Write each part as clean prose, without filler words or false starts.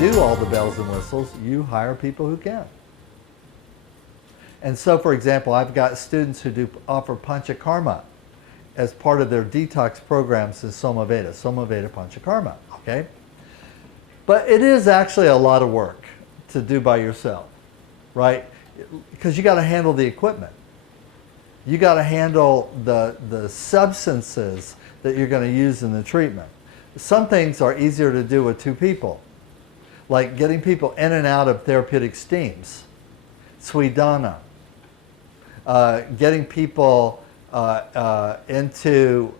do all the bells and whistles, you hire people who can. And so, for example, I've got students who offer Panchakarma as part of their detox programs in SomaVeda Panchakarma, okay? But it is actually a lot of work to do by yourself, right? Because you got to handle the equipment. You got to handle the substances that you're going to use in the treatment. Some things are easier to do with two people, like getting people in and out of therapeutic steams, Swidana, getting people into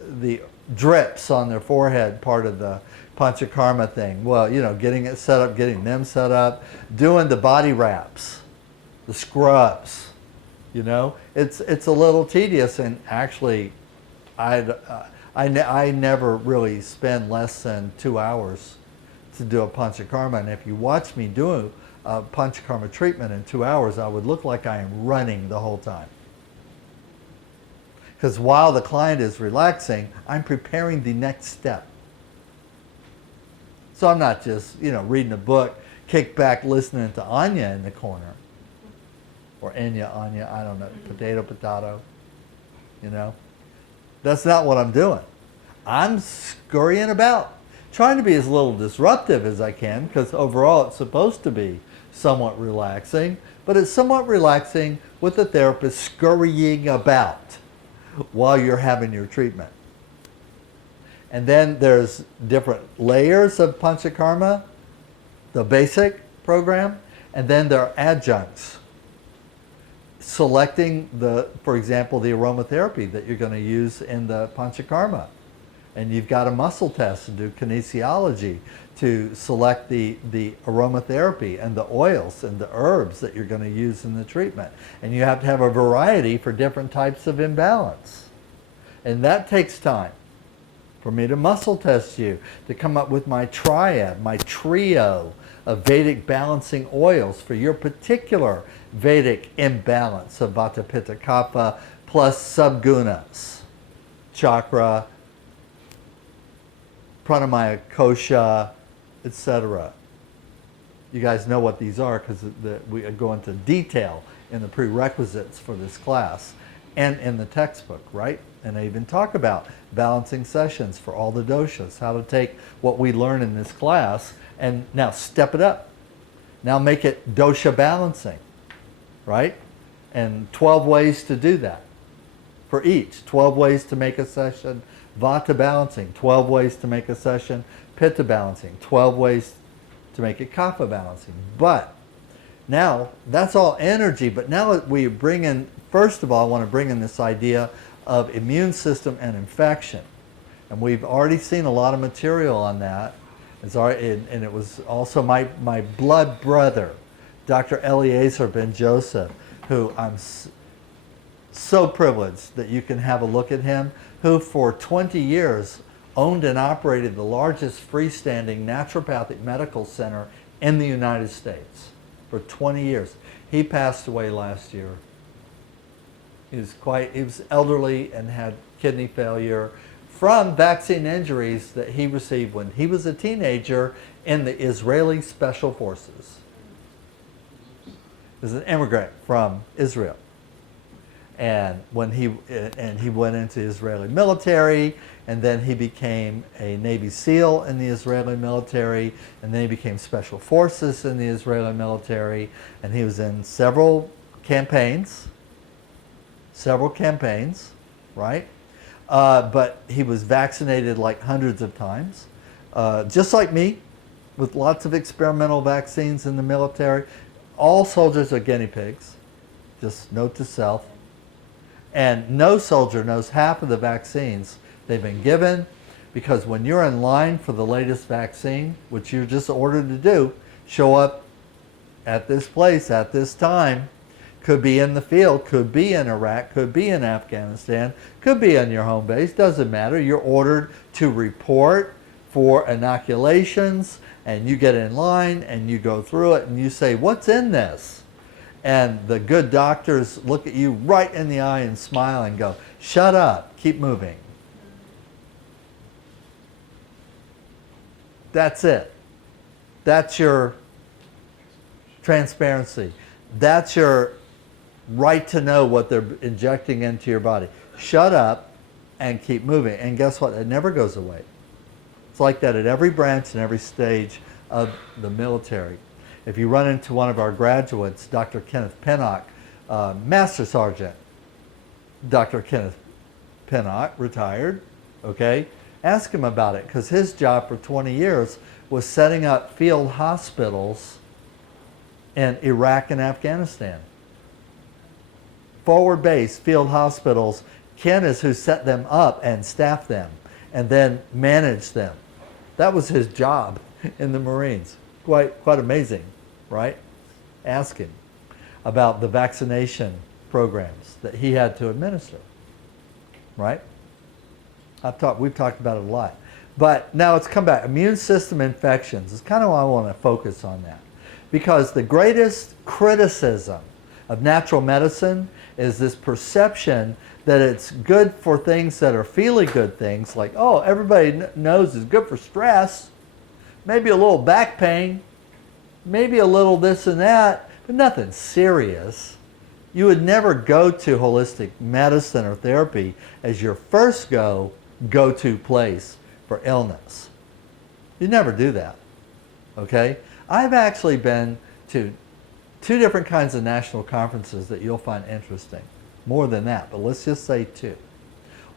the drips on their forehead, part of the Panchakarma thing. Well, you know, getting it set up, getting them set up, doing the body wraps, the scrubs. You know, it's a little tedious, and actually, I never really spend less than 2 hours to do a Panchakarma. And if you watch me do a Panchakarma treatment in 2 hours, I would look like I am running the whole time. Because while the client is relaxing, I'm preparing the next step. So I'm not just, you know, reading a book, kick back, listening to Anya in the corner. Or Enya, Anya, I don't know, potato, you know. That's not what I'm doing. I'm scurrying about, trying to be as little disruptive as I can, because overall it's supposed to be somewhat relaxing, but it's somewhat relaxing with the therapist scurrying about while you're having your treatment. And then there's different layers of Panchakarma, the basic program, and then there are adjuncts. Selecting for example, the aromatherapy that you're going to use in the Panchakarma. And you've got a muscle test to do kinesiology to select the aromatherapy and the oils and the herbs that you're going to use in the treatment. And you have to have a variety for different types of imbalance. And that takes time for me to muscle test you, to come up with my triad, my trio of Vedic balancing oils for your particular Vedic imbalance of Vata, Pitta, Kapha, plus subgunas, chakra, pranamaya, kosha, etc. You guys know what these are because we go into detail in the prerequisites for this class and in the textbook, right? And I even talk about balancing sessions for all the doshas, how to take what we learn in this class and now step it up. Now make it dosha balancing, right? And 12 ways to do that for each. 12 ways to make a session Vata balancing, 12 ways to make a session Pitta balancing, 12 ways to make it Kapha balancing. But now, that's all energy, but now we bring in, first of all, I want to bring in this idea of immune system and infection. And we've already seen a lot of material on that. And it was also my blood brother, Dr. Eliezer Ben Joseph, who I'm so privileged that you can have a look at him, who for 20 years owned and operated the largest freestanding naturopathic medical center in the United States for 20 years. He passed away last year. He was elderly and had kidney failure from vaccine injuries that he received when he was a teenager in the Israeli Special Forces. He was an immigrant from Israel. And when he went into the Israeli military, and then he became a Navy SEAL in the Israeli military, and then he became Special Forces in the Israeli military, and he was in several campaigns, right? But he was vaccinated like hundreds of times, just like me, with lots of experimental vaccines in the military. All soldiers are guinea pigs, just note to self. And no soldier knows half of the vaccines they've been given, because when you're in line for the latest vaccine, which you're just ordered to do, show up at this place at this time, could be in the field, could be in Iraq, could be in Afghanistan, could be on your home base, doesn't matter. You're ordered to report for inoculations, and you get in line and you go through it and you say, what's in this? And the good doctors look at you right in the eye and smile and go, shut up, keep moving. That's it. That's your transparency. That's your right to know what they're injecting into your body. Shut up and keep moving. And guess what? It never goes away. It's like that at every branch and every stage of the military. If you run into one of our graduates, Dr. Kenneth Pennock, Master Sergeant Dr. Kenneth Pennock, retired, okay? Ask him about it, because his job for 20 years was setting up field hospitals in Iraq and Afghanistan. Forward-based field hospitals. Ken is who set them up and staffed them and then managed them. That was his job in the Marines. Quite amazing, right? Ask him about the vaccination programs that he had to administer, right? We've talked about it a lot. But now it's come back. Immune system infections is kind of why I want to focus on that. Because the greatest criticism of natural medicine is this perception that it's good for things that are feely good things, like, oh, everybody knows it's good for stress, maybe a little back pain, maybe a little this and that, but nothing serious. You would never go to holistic medicine or therapy as your first go-to place for illness. You never do that, okay? I've actually been to 2 different kinds of national conferences that you'll find interesting. More than that, but let's just say 2.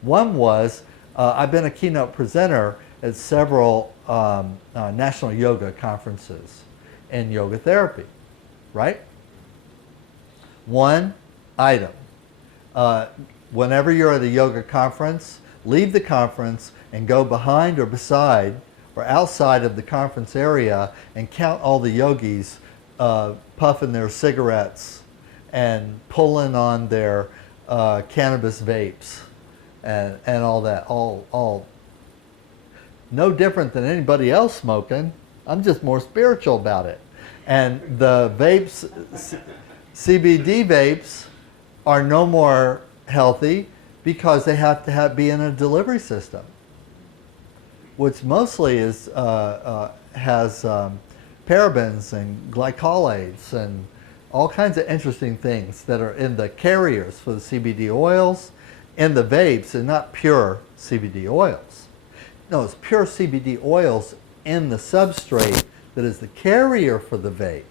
One was, I've been a keynote presenter at several national yoga conferences in yoga therapy, right? One item. Whenever you're at a yoga conference, leave the conference and go behind or beside or outside of the conference area and count all the yogis puffing their cigarettes and pulling on their cannabis vapes and all that. All no different than anybody else smoking. I'm just more spiritual about it. And the vapes, CBD vapes, are no more healthy because they have to be in a delivery system, which mostly has parabens and glycolates and all kinds of interesting things that are in the carriers for the CBD oils and the vapes, and not pure CBD oils. No, it's pure CBD oils in the substrate that is the carrier for the vape.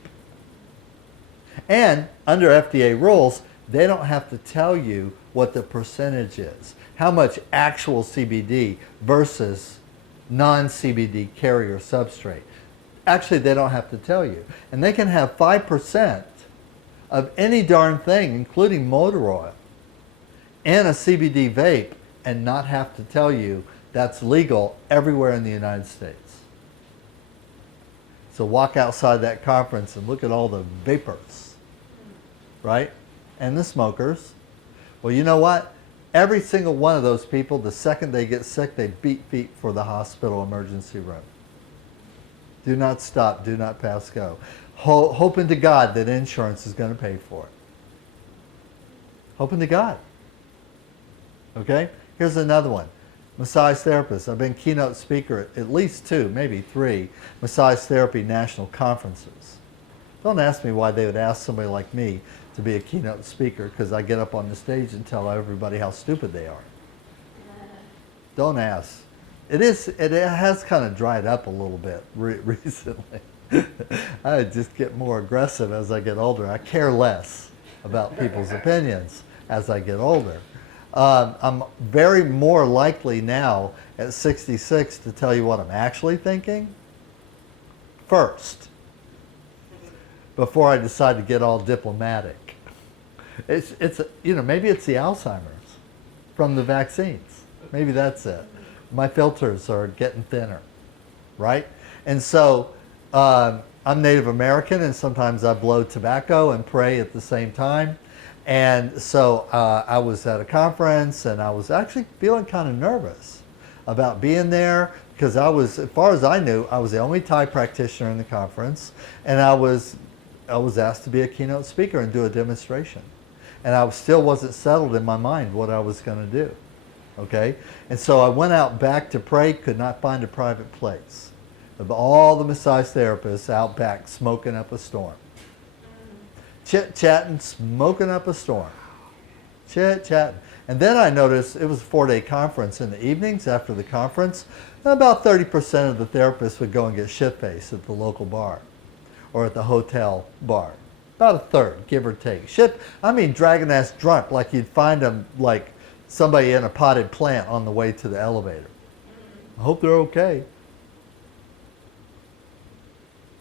And under FDA rules, they don't have to tell you what the percentage is, how much actual CBD versus non-CBD carrier substrate. Actually, they don't have to tell you. And they can have 5% of any darn thing, including motor oil, in a CBD vape and not have to tell you that's legal everywhere in the United States. So walk outside that conference and look at all the vapors, right? And the smokers. Well, you know what? Every single one of those people, the second they get sick, they beat feet for the hospital emergency room. Do not stop, do not pass go. Hoping to God that insurance is going to pay for it. Hoping to God. Okay? Here's another one. Massage therapist. I've been keynote speaker at least 2, maybe 3 massage therapy national conferences. Don't ask me why they would ask somebody like me to be a keynote speaker, because I get up on the stage and tell everybody how stupid they are. Don't ask. It has kind of dried up a little bit recently. I just get more aggressive as I get older. I care less about people's opinions as I get older. I'm very more likely now at 66 to tell you what I'm actually thinking first, before I decide to get all diplomatic. It's maybe it's the Alzheimer's from the vaccines. Maybe that's it. My filters are getting thinner, right? And so I'm Native American, and sometimes I blow tobacco and pray at the same time. And so I was at a conference, and I was actually feeling kind of nervous about being there, because I was, as far as I knew, I was the only Thai practitioner in the conference, and I was asked to be a keynote speaker and do a demonstration. And I still wasn't settled in my mind what I was going to do, okay? And so I went out back to pray, could not find a private place. of all the massage therapists out back smoking up a storm. Chit-chatting, smoking up a storm. Chit-chatting. And then I noticed it was a 4-day conference. In the evenings after the conference, about 30% of the therapists would go and get shit-faced at the local bar or at the hotel bar. About a third, give or take. Dragging ass drunk, like you'd find them like somebody in a potted plant on the way to the elevator. I hope they're okay.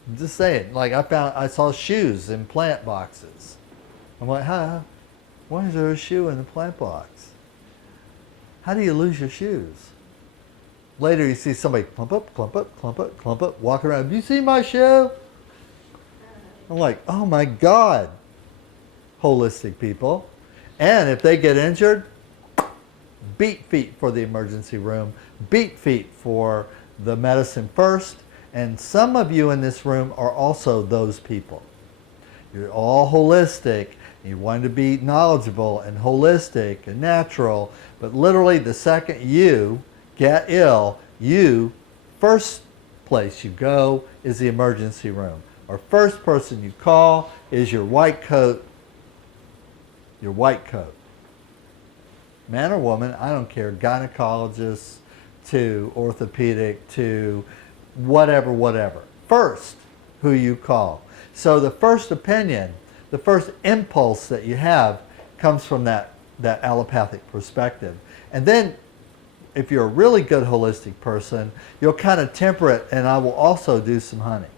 I'm just saying, like I saw shoes in plant boxes. I'm like, why is there a shoe in the plant box? How do you lose your shoes? Later you see somebody clump up, walk around. Have you seen my shoe? I'm like, oh my God. Holistic people. And if they get injured, beat feet for the emergency room, beat feet for the medicine first. And some of you in this room are also those people. You're all holistic. You want to be knowledgeable and holistic and natural, but literally the second you get ill, first place you go is the emergency room. Or first person you call is your white coat. Your white coat. Man or woman, I don't care, gynecologist to orthopedic to whatever. First, who you call. So the first opinion, the first impulse that you have comes from that allopathic perspective. And then if you're a really good holistic person, you'll kind of temper it, and I will also do some honey.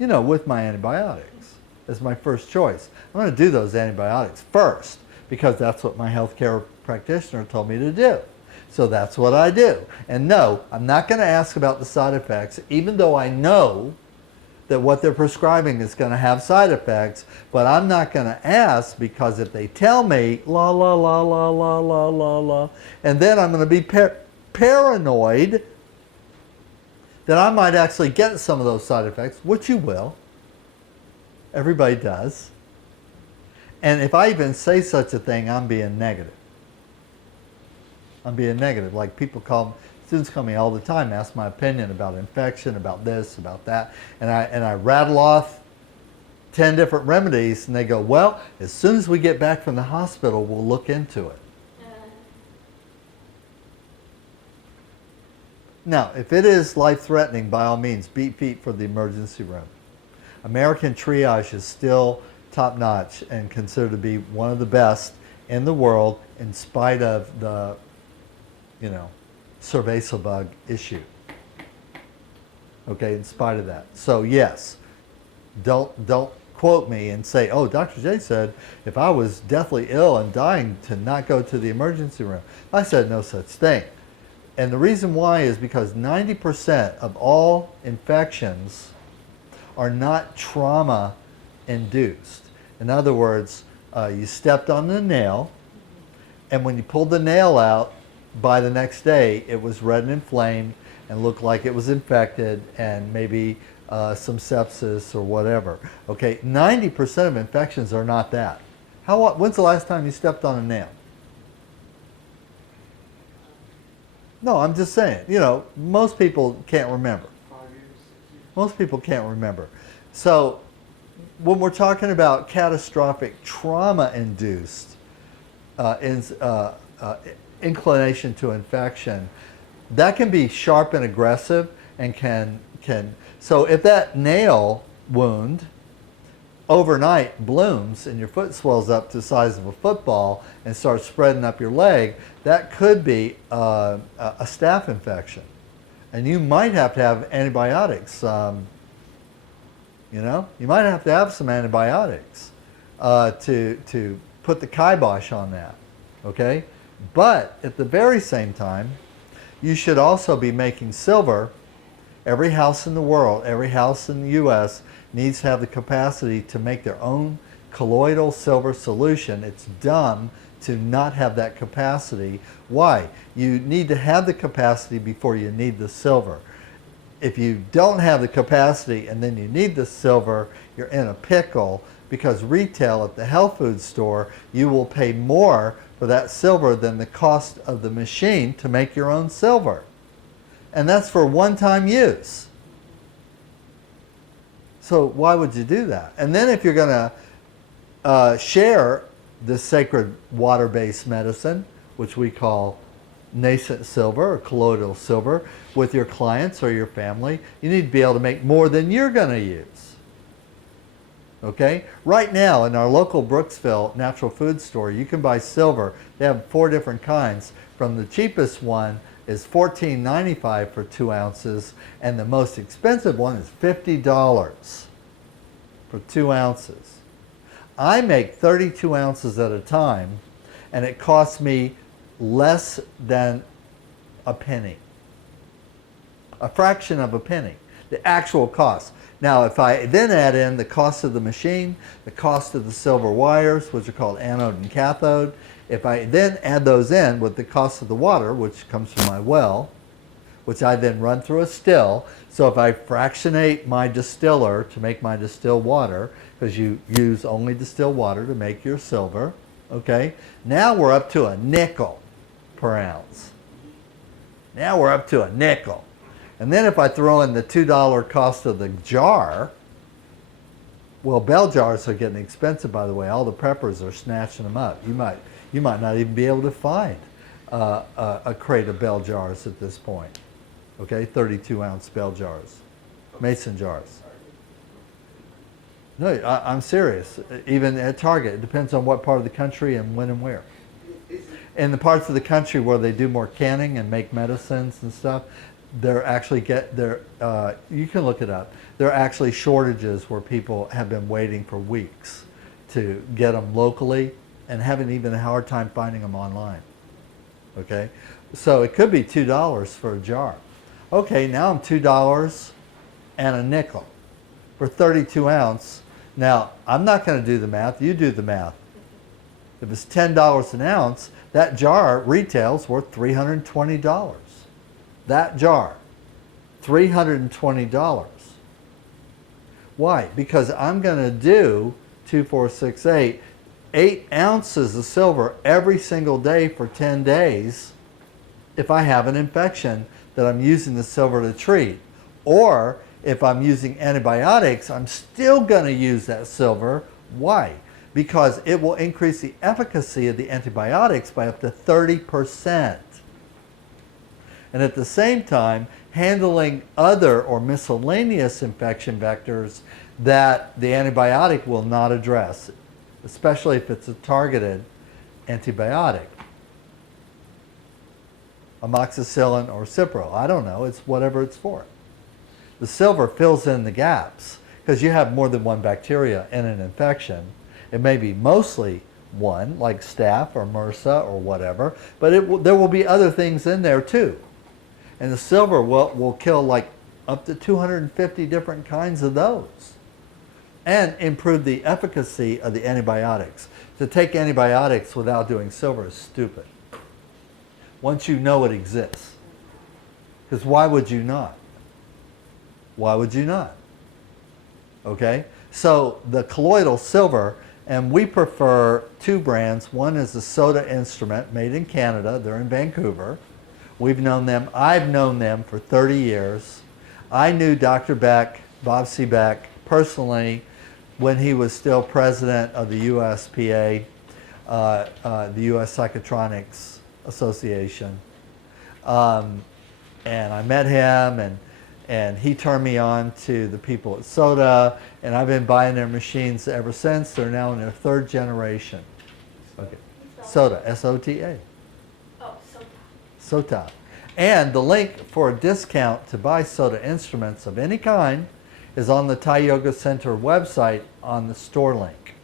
With my antibiotics as my first choice. I'm going to do those antibiotics first because that's what my healthcare practitioner told me to do. So that's what I do. And no, I'm not going to ask about the side effects, even though I know that what they're prescribing is going to have side effects, but I'm not going to ask because if they tell me, la, la, la, la, la, la, la, la, and then I'm going to be paranoid that I might actually get some of those side effects, which you will. Everybody does. And if I even say such a thing, I'm being negative. I'm being negative. Like students call me all the time, ask my opinion about infection, about this, about that, and I rattle off 10 different remedies, and they go, well, as soon as we get back from the hospital, we'll look into it. Now, if it is life-threatening, by all means, beat feet for the emergency room. American triage is still top-notch and considered to be one of the best in the world in spite of the, cerveza bug issue. Okay, in spite of that. So yes, don't quote me and say, oh, Dr. J said if I was deathly ill and dying to not go to the emergency room. I said no such thing. And the reason why is because 90% of all infections are not trauma induced. In other words, you stepped on the nail, and when you pulled the nail out, by the next day, it was red and inflamed and looked like it was infected and maybe some sepsis or whatever. Okay, 90% of infections are not that. When's the last time you stepped on a nail? No, I'm just saying, most people can't remember. 5 years, 6 years. Most people can't remember. So when we're talking about catastrophic trauma-induced inclination to infection, that can be sharp and aggressive and can so if that nail wound overnight blooms and your foot swells up to the size of a football and starts spreading up your leg, that could be a staph infection, and you might have to have antibiotics. You might have to have some antibiotics to put the kibosh on that. Okay. But at the very same time, you should also be making silver. Every house in the world, every house in the U.S. needs to have the capacity to make their own colloidal silver solution. It's dumb to not have that capacity. Why? You need to have the capacity before you need the silver. If you don't have the capacity and then you need the silver, you're in a pickle, because retail at the health food store, you will pay more for that silver than the cost of the machine to make your own silver. And that's for one-time use. So why would you do that? And then if you're going to share this sacred water-based medicine, which we call nascent silver or colloidal silver, with your clients or your family, you need to be able to make more than you're going to use. Okay? Right now in our local Brooksville natural food store, you can buy silver. They have 4 different kinds. From the cheapest one is $14.95 for 2 ounces, and the most expensive one is $50 for 2 ounces. I make 32 ounces at a time, and it costs me less than a penny. A fraction of a penny, the actual cost. Now, if I then add in the cost of the machine, the cost of the silver wires, which are called anode and cathode, if I then add those in with the cost of the water, which comes from my well, which I then run through a still, so if I fractionate my distiller to make my distilled water, because you use only distilled water to make your silver, okay, now we're up to a nickel per ounce. Now we're up to a nickel. And then if I throw in the $2 cost of the jar, well, bell jars are getting expensive, by the way. All the preppers are snatching them up. You might not even be able to find a crate of bell jars at this point. Okay, 32-ounce bell jars, mason jars. No, I'm serious. Even at Target, it depends on what part of the country and when and where. In the parts of the country where they do more canning and make medicines and stuff, they're actually you can look it up. There are actually shortages where people have been waiting for weeks to get them locally and having even a hard time finding them online. Okay, so it could be $2 for a jar. Okay, now I'm $2 and a nickel for 32 ounce. Now I'm not going to do the math. You do the math. If it's $10 an ounce, that jar retails worth $320. That jar, $320. Why? Because I'm going to do 2, 4, 6, 8 ounces of silver every single day for 10 days if I have an infection that I'm using the silver to treat. Or if I'm using antibiotics, I'm still going to use that silver. Why? Because it will increase the efficacy of the antibiotics by up to 30%. And at the same time, handling other or miscellaneous infection vectors that the antibiotic will not address, especially if it's a targeted antibiotic. Amoxicillin or Cipro, I don't know, it's whatever it's for. The silver fills in the gaps because you have more than one bacteria in an infection. It may be mostly one, like staph or MRSA or whatever, but there will be other things in there too. And the silver will kill like up to 250 different kinds of those and improve the efficacy of the antibiotics. To take antibiotics without doing silver is stupid. Once you know it exists. Because why would you not? Why would you not? Okay? So the colloidal silver, and we prefer 2 brands. One is the Soda Instrument, made in Canada. They're in Vancouver. We've known them. I've known them for 30 years. I knew Dr. Beck, Bob C. Beck, personally when he was still president of the USPA, the U.S. Psychotronics Association. And I met him, and he turned me on to the people at Soda, and I've been buying their machines ever since. They're now in their 3rd generation. Okay. Soda, S-O-T-A. Oh, SOTA. And the link for a discount to buy Soda instruments of any kind is on the Thai Yoga Center website on the store link.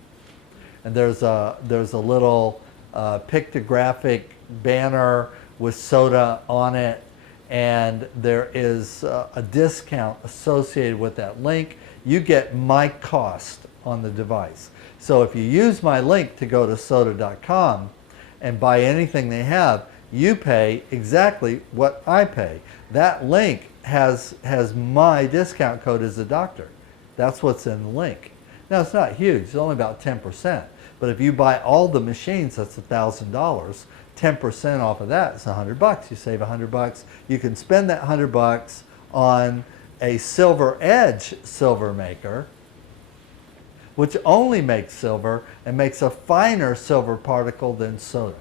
And there's a little pictographic banner with Soda on it, and there is a discount associated with that link. You get my cost on the device. So if you use my link to go to soda.com and buy anything they have, you pay exactly what I pay. That link has my discount code as a doctor. That's what's in the link. Now it's not huge, it's only about 10%. But if you buy all the machines, that's $1,000. 10% off of that is $100. You save $100. You can spend that $100 on a Silver Edge silver maker, which only makes silver and makes a finer silver particle than soda.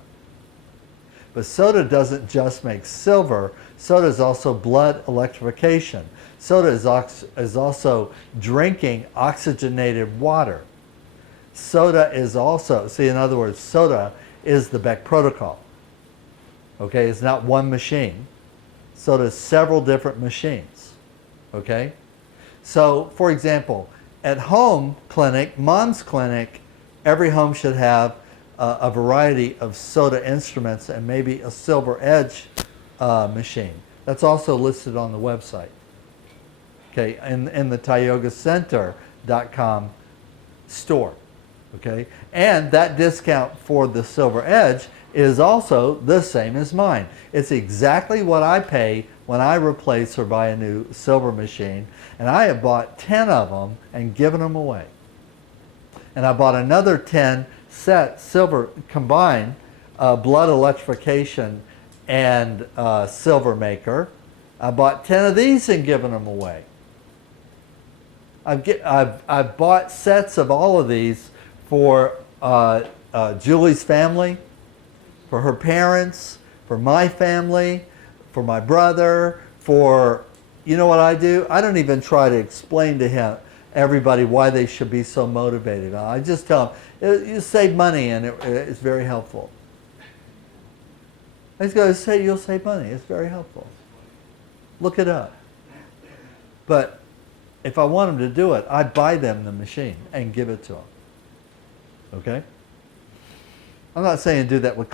But soda doesn't just make silver. Soda is also blood electrification. Soda is also drinking oxygenated water. Soda is also, see, in other words, soda is the Beck protocol. Okay, it's not one machine. Soda is several different machines. Okay? So, for example, at home clinic, mom's clinic, every home should have a variety of soda instruments and maybe a Silver Edge machine. That's also listed on the website. Okay, in the ThaiyogaCenter.com store. Okay, and that discount for the Silver Edge is also the same as mine. It's exactly what I pay when I replace or buy a new silver machine, and I have bought 10 of them and given them away. And I bought another 10 set silver combined blood electrification and silver maker. I bought 10 of these and given them away. I've bought sets of all of these for Julie's family, for her parents, for my family, for my brother, for, you know what I do? I don't even try to explain to everybody why they should be so motivated. I just tell them, you save money and it's very helpful. I just got to say, you'll save money. It's very helpful. Look it up. But if I want them to do it, I buy them the machine and give it to them. Okay? I'm not saying do that with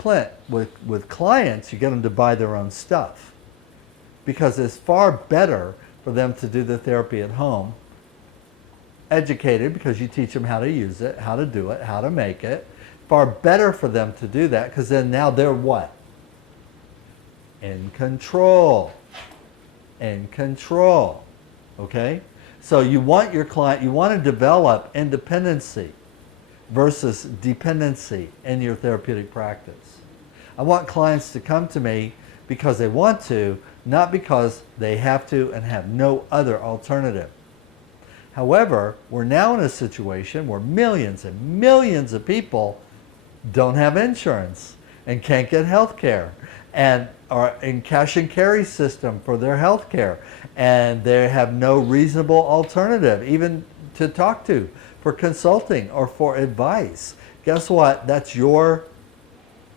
clients. You get them to buy their own stuff. Because it's far better for them to do the therapy at home, educated, because you teach them how to use it, how to do it, how to make it. Far better for them to do that, because then now they're what? In control. In control. Okay? So you want your client, you want to develop independency versus dependency in your therapeutic practice. I want clients to come to me because they want to, not because they have to and have no other alternative. However, we're now in a situation where millions and millions of people don't have insurance and can't get health care and are in cash and carry system for their health care, and they have no reasonable alternative even to talk to for consulting or for advice. Guess what? That's your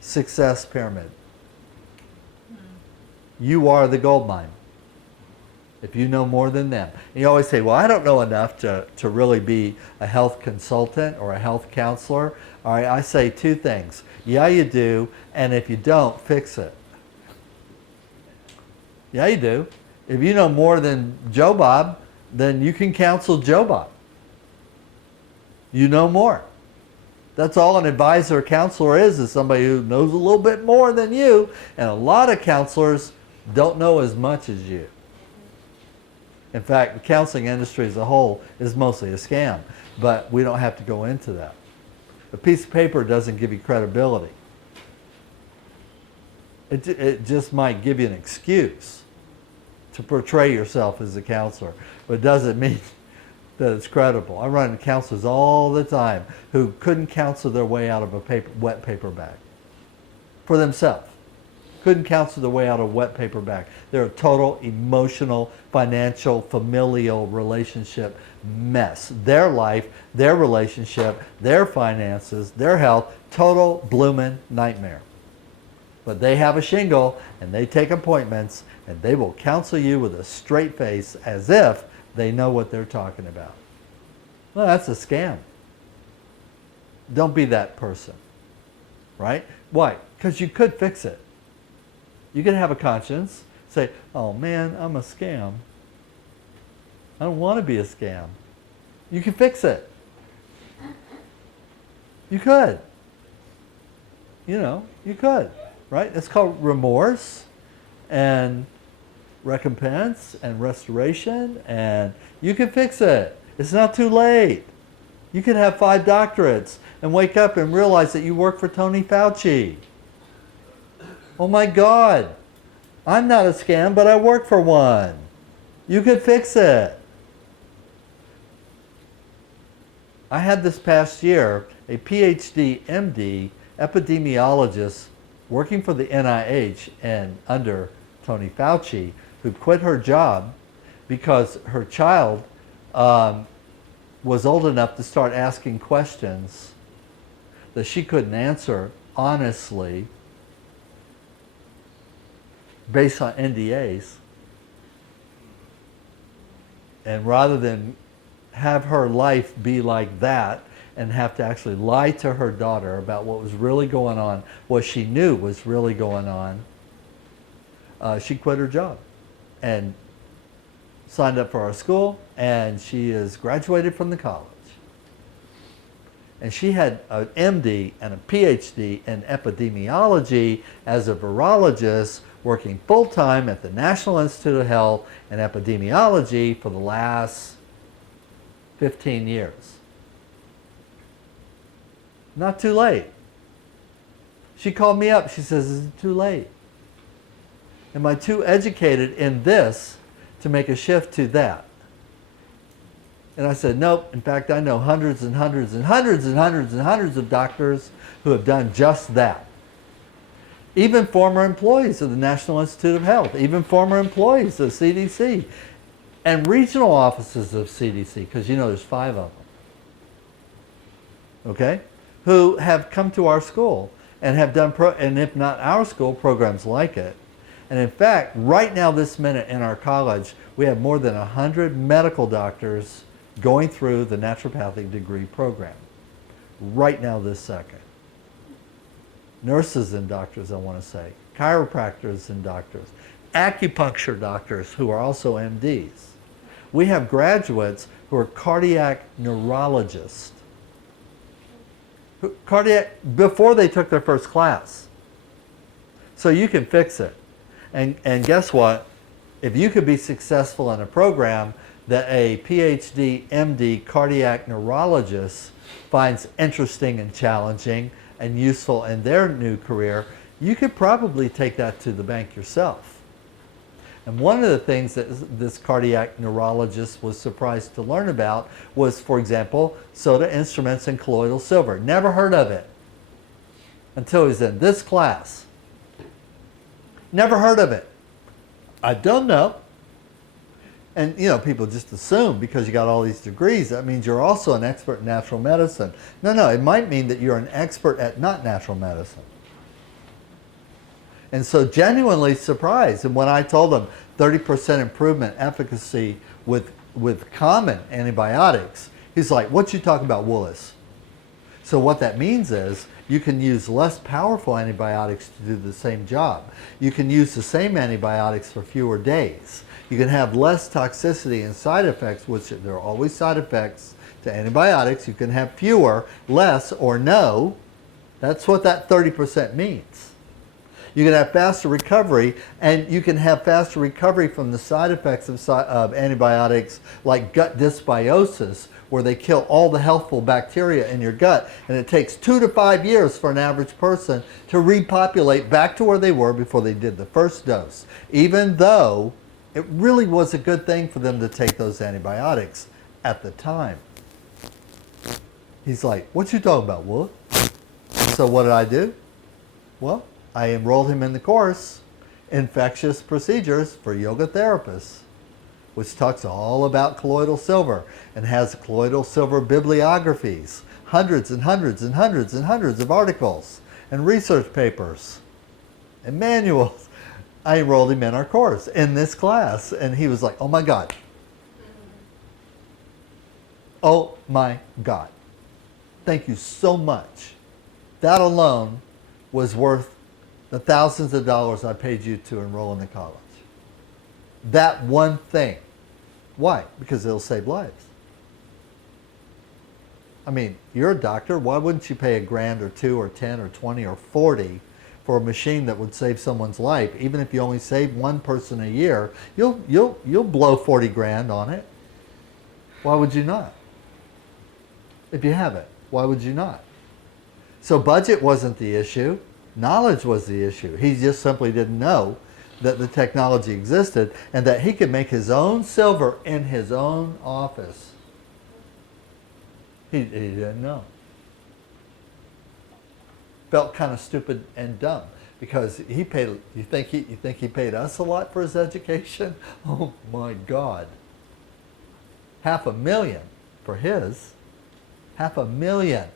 success pyramid. You are the gold mine. If you know more than them. And you always say, well, I don't know enough to really be a health consultant or a health counselor. All right, I say two things. Yeah, you do, and if you don't, fix it. Yeah, you do. If you know more than Joe Bob, then you can counsel Joe Bob. You know more. That's all an advisor or counselor is somebody who knows a little bit more than you, and a lot of counselors don't know as much as you. In fact, the counseling industry as a whole is mostly a scam, but we don't have to go into that. A piece of paper doesn't give you credibility. It just might give you an excuse to portray yourself as a counselor, but it doesn't mean that it's credible. I run into counselors all the time who couldn't counsel their way out of a wet paper bag for themselves. Couldn't counsel their way out of a wet paper bag. They're a total emotional, financial, familial relationship mess. Their life, their relationship, their finances, their health, total bloomin' nightmare. But they have a shingle and they take appointments and they will counsel you with a straight face as if they know what they're talking about. Well, that's a scam. Don't be that person, right? Why? Because you could fix it. You can have a conscience, say, oh man, I'm a scam. I don't want to be a scam. You can fix it. You could. You know, you could, right? It's called remorse and recompense and restoration, and you can fix it. It's not too late. You can have 5 doctorates and wake up and realize that you work for Tony Fauci. Oh my God. I'm not a scam, but I work for one. You could fix it. I had this past year a PhD, MD, epidemiologist working for the NIH and under Tony Fauci, who quit her job because her child was old enough to start asking questions that she couldn't answer honestly based on NDAs. And rather than have her life be like that and have to actually lie to her daughter about what was really going on, what she knew was really going on, she quit her job and signed up for our school, and she is graduated from the college. And she had an MD and a PhD in epidemiology as a virologist, working full-time at the National Institute of Health and epidemiology for the last 15 years. Not too late. She called me up. She says, is it too late? Am I too educated in this to make a shift to that? And I said, nope. In fact, I know hundreds and hundreds and hundreds and hundreds and hundreds of doctors who have done just that. Even former employees of the National Institute of Health, even former employees of CDC, and regional offices of CDC, because you know there's 5 of them, okay, who have come to our school and have done, and if not our school, programs like it. And in fact, right now, this minute in our college, we have more than 100 medical doctors going through the naturopathic degree program. Right now, this second. Nurses and doctors, I want to say. Chiropractors and doctors. Acupuncture doctors who are also MDs. We have graduates who are cardiac neurologists. Before they took their first class. So you can fix it. And guess what? If you could be successful in a program that a PhD, MD cardiac neurologist finds interesting and challenging and useful in their new career, you could probably take that to the bank yourself. And one of the things that this cardiac neurologist was surprised to learn about was, for example, soda instruments and colloidal silver. Never heard of it until he was in this class. Never heard of it. I don't know. And you know, people just assume because you got all these degrees, that means you're also an expert in natural medicine. No, it might mean that you're an expert at not natural medicine. And so genuinely surprised. And when I told them 30% improvement efficacy with common antibiotics, he's like, what you talking about, Willis? So what that means is you can use less powerful antibiotics to do the same job. You can use the same antibiotics for fewer days. You can have less toxicity and side effects, which there are always side effects to antibiotics. You can have fewer, less, or no. That's what that 30% means. You can have faster recovery, and you can have faster recovery from the side effects of antibiotics like gut dysbiosis, where they kill all the healthful bacteria in your gut, and it takes 2 to 5 years for an average person to repopulate back to where they were before they did the first dose, even though it really was a good thing for them to take those antibiotics at the time. He's like, what you talking about, Wolf? So what did I do? Well, I enrolled him in the course, Infectious Procedures for Yoga Therapists, which talks all about colloidal silver and has colloidal silver bibliographies, hundreds and hundreds and hundreds and hundreds of articles and research papers and manuals. I enrolled him in our course, in this class, and he was like, oh my God. Oh my God. Thank you so much. That alone was worth the thousands of dollars I paid you to enroll in the college. That one thing. Why? Because it'll save lives. I mean, you're a doctor. Why wouldn't you pay $1,000 or $2,000 or $10,000 or $20,000 or $40,000 for a machine that would save someone's life? Even if you only save one person a year, you'll blow 40 grand on it. Why would you not? If you have it, why would you not? So budget wasn't the issue. Knowledge was the issue. He just simply didn't know that the technology existed and that he could make his own silver in his own office. He didn't know. Felt kind of stupid and dumb because he paid. You think he paid us a lot for his education? Oh my God! $500,000 for his. $500,000,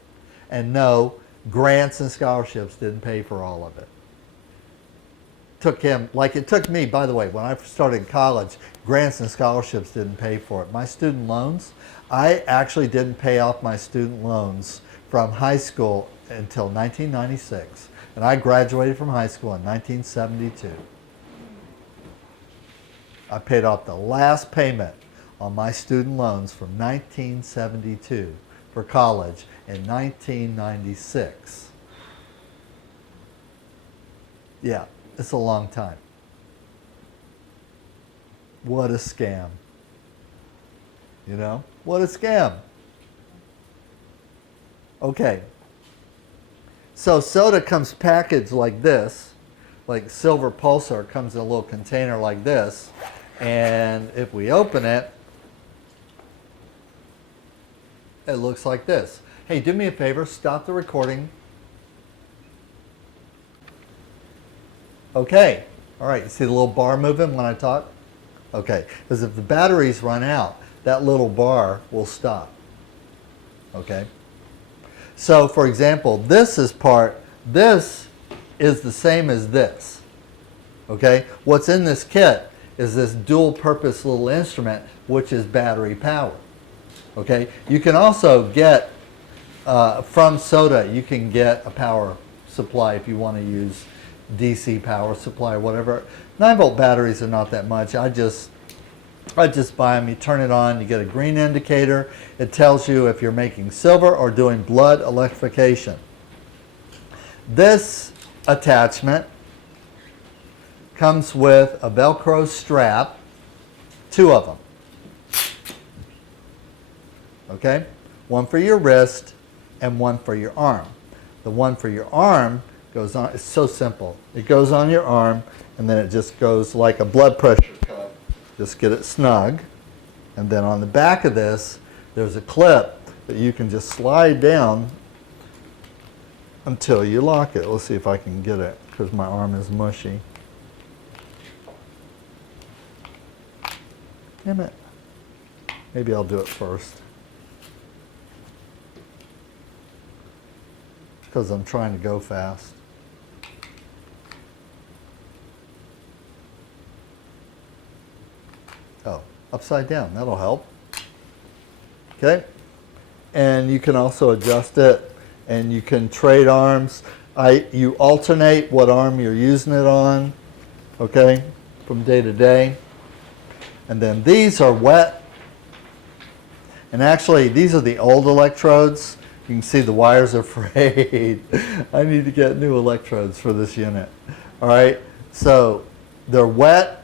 and no, grants and scholarships didn't pay for all of it. Took him, like it took me, by the way, when I started in college, grants and scholarships didn't pay for it. My student loans, I actually didn't pay off my student loans from high school until 1996. And I graduated from high school in 1972. I paid off the last payment on my student loans from 1972 for college in 1996. Yeah, it's a long time. What a scam. You know, what a scam. Okay. So soda comes packaged like this, like Silver Pulsar comes in a little container like this, and if we open it, it looks like this. Hey, do me a favor, stop the recording. Okay, all right, you see the little bar moving when I talk? Okay, because if the batteries run out, that little bar will stop. Okay? So, for example, this is the same as this. Okay? What's in this kit is this dual purpose little instrument, which is battery powered. Okay? You can also get, from soda, you can get a power supply if you want to use DC power supply or whatever. 9-volt batteries are not that much. I just buy them, you turn it on, you get a green indicator. It tells you if you're making silver or doing blood electrification. This attachment comes with a Velcro strap, 2 of them. Okay? One for your wrist and one for your arm. The one for your arm goes on, it's so simple. It goes on your arm and then it just goes like a blood pressure cuff. Just get it snug. And then on the back of this, there's a clip that you can just slide down until you lock it. Let's see if I can get it because my arm is mushy. Damn it. Maybe I'll do it first. Because I'm trying to go fast. Oh, upside down, that'll help. Okay, and you can also adjust it, and you can trade arms. You alternate what arm you're using it on, okay, from day to day. And then these are wet, and actually these are the old electrodes. You can see the wires are frayed. I need to get new electrodes for this unit. All right, so they're wet.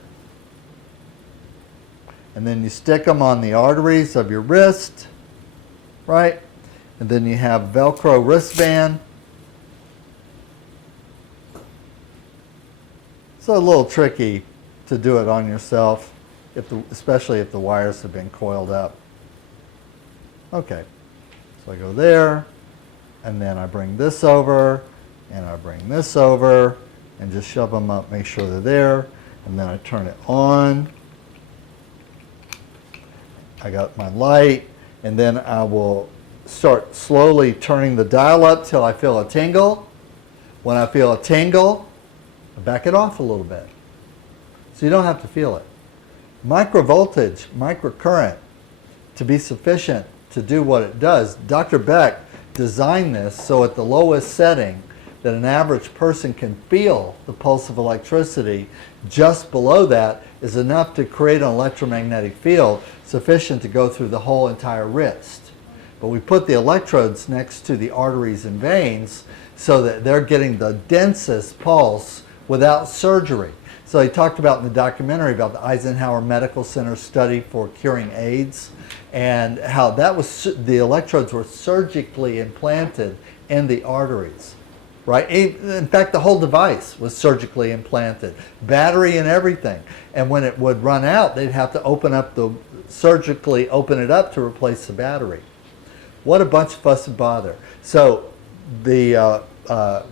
And then you stick them on the arteries of your wrist, right? And then you have Velcro wristband. It's a little tricky to do it on yourself, especially if the wires have been coiled up. Okay, so I go there, and then I bring this over, and I bring this over, and just shove them up, make sure they're there, and then I turn it on. I got my light, and then I will start slowly turning the dial up till I feel a tingle. When I feel a tingle, I back it off a little bit. So you don't have to feel it. Microvoltage, microcurrent, to be sufficient to do what it does. Dr. Beck designed this so at the lowest setting that an average person can feel the pulse of electricity. Just below that is enough to create an electromagnetic field sufficient to go through the whole entire wrist. But we put the electrodes next to the arteries and veins so that they're getting the densest pulse without surgery. So he talked about in the documentary about the Eisenhower Medical Center study for curing AIDS and how that was, the electrodes were surgically implanted in the arteries, right? In fact, the whole device was surgically implanted, battery and everything. And when it would run out, they'd have to surgically open it up to replace the battery. What a bunch of fuss and bother. So the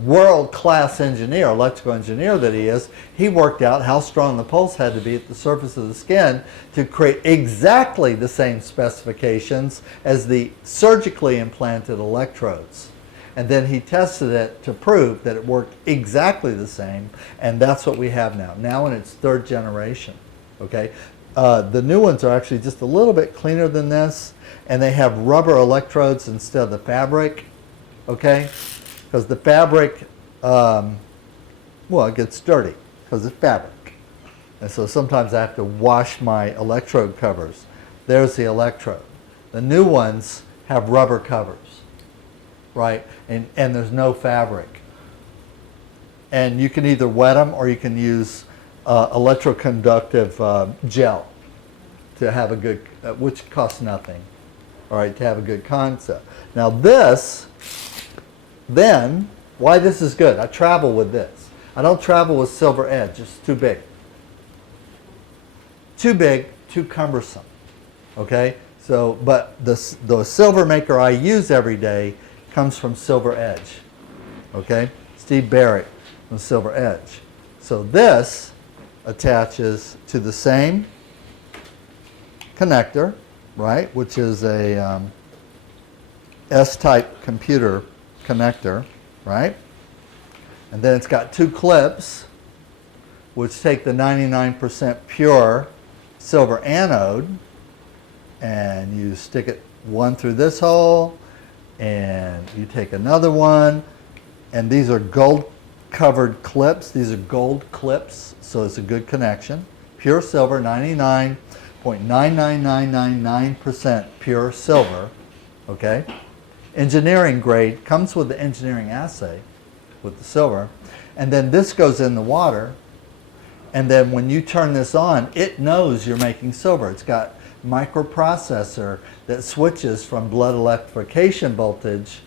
world-class engineer, electrical engineer that he is, he worked out how strong the pulse had to be at the surface of the skin to create exactly the same specifications as the surgically implanted electrodes. And then he tested it to prove that it worked exactly the same, and that's what we have now in its third generation. Okay, the new ones are actually just a little bit cleaner than this, and they have rubber electrodes instead of the fabric. Okay, because the fabric, it gets dirty because it's fabric, and so sometimes I have to wash my electrode covers. There's the electrode. The new ones have rubber covers, right? And there's no fabric. And you can either wet them or you can use electroconductive gel to have a good, which costs nothing, all right, to have a good concept. Now this, then, why this is good, I travel with this. I don't travel with Silver Edge, it's too big. Too big, too cumbersome, okay? So, but the silver maker I use every day comes from Silver Edge, okay? Steve Barrett from Silver Edge. So this attaches to the same connector, right, which is a S-type computer connector, right? And then it's got two clips which take the 99% pure silver anode, and you stick it one through this hole, and you take another one, and these are gold covered clips. These are gold clips, so it's a good connection. Pure silver, 99.99999% pure silver, okay? Engineering grade, comes with the engineering assay with the silver, and then this goes in the water, and then when you turn this on, it knows you're making silver. It's got microprocessor that switches from blood electrification voltage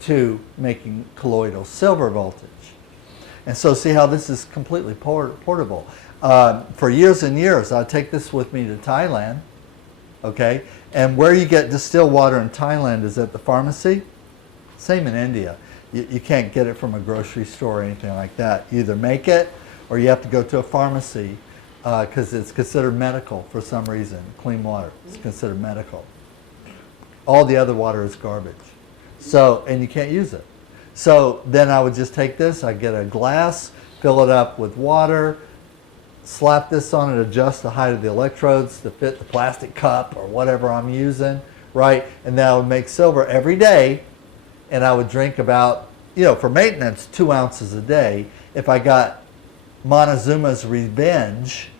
to making colloidal silver voltage. And so see how this is completely portable. For years and years, I'd take this with me to Thailand, okay? And where you get distilled water in Thailand is at the pharmacy. Same in India. You can't get it from a grocery store or anything like that. You either make it or you have to go to a pharmacy because it's considered medical for some reason. Clean water is considered medical. All the other water is garbage. So, and you can't use it. So then I would just take this, I'd get a glass, fill it up with water, slap this on and adjust the height of the electrodes to fit the plastic cup or whatever I'm using, right? And that would make silver every day, and I would drink about, for maintenance, 2 ounces a day. If I got Montezuma's Revenge,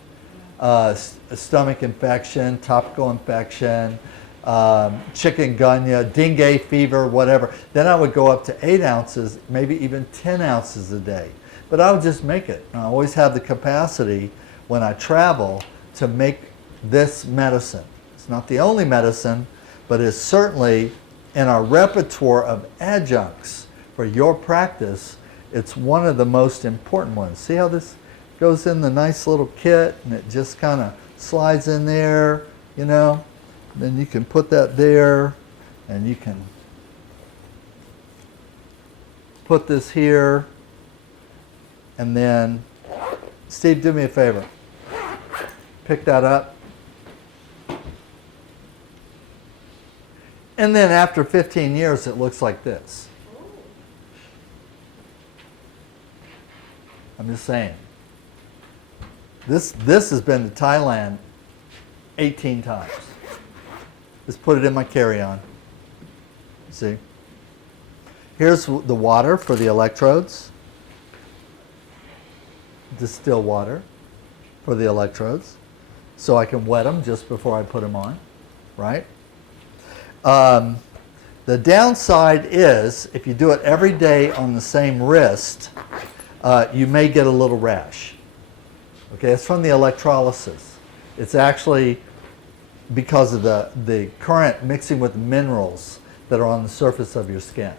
stomach infection, topical infection, chikungunya, dengue fever, whatever, then I would go up to 8 ounces, maybe even 10 ounces a day. But I would just make it. I always have the capacity when I travel to make this medicine. It's not the only medicine, but it's certainly in our repertoire of adjuncts for your practice. It's one of the most important ones. See how this goes in the nice little kit and it just kind of slides in there, Then you can put that there and you can put this here. And then, Steve, do me a favor. Pick that up. And then after 15 years, it looks like this. I'm just saying. This has been to Thailand 18 times. Just put it in my carry-on. See? Here's the water for the electrodes. Distilled water for the electrodes. So I can wet them just before I put them on, right? The downside is, if you do it every day on the same wrist, you may get a little rash. Okay, it's from the electrolysis. It's actually because of the current mixing with minerals that are on the surface of your skin.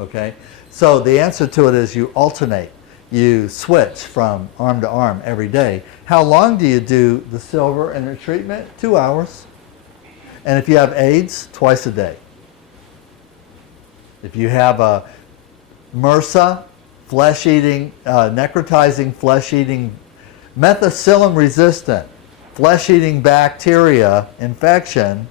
Okay? So the answer to it is you alternate. You switch from arm to arm every day. How long do you do the silver and the treatment? 2 hours. And if you have AIDS, twice a day. If you have a MRSA, flesh-eating, necrotizing, flesh-eating, methicillin-resistant, flesh-eating bacteria infection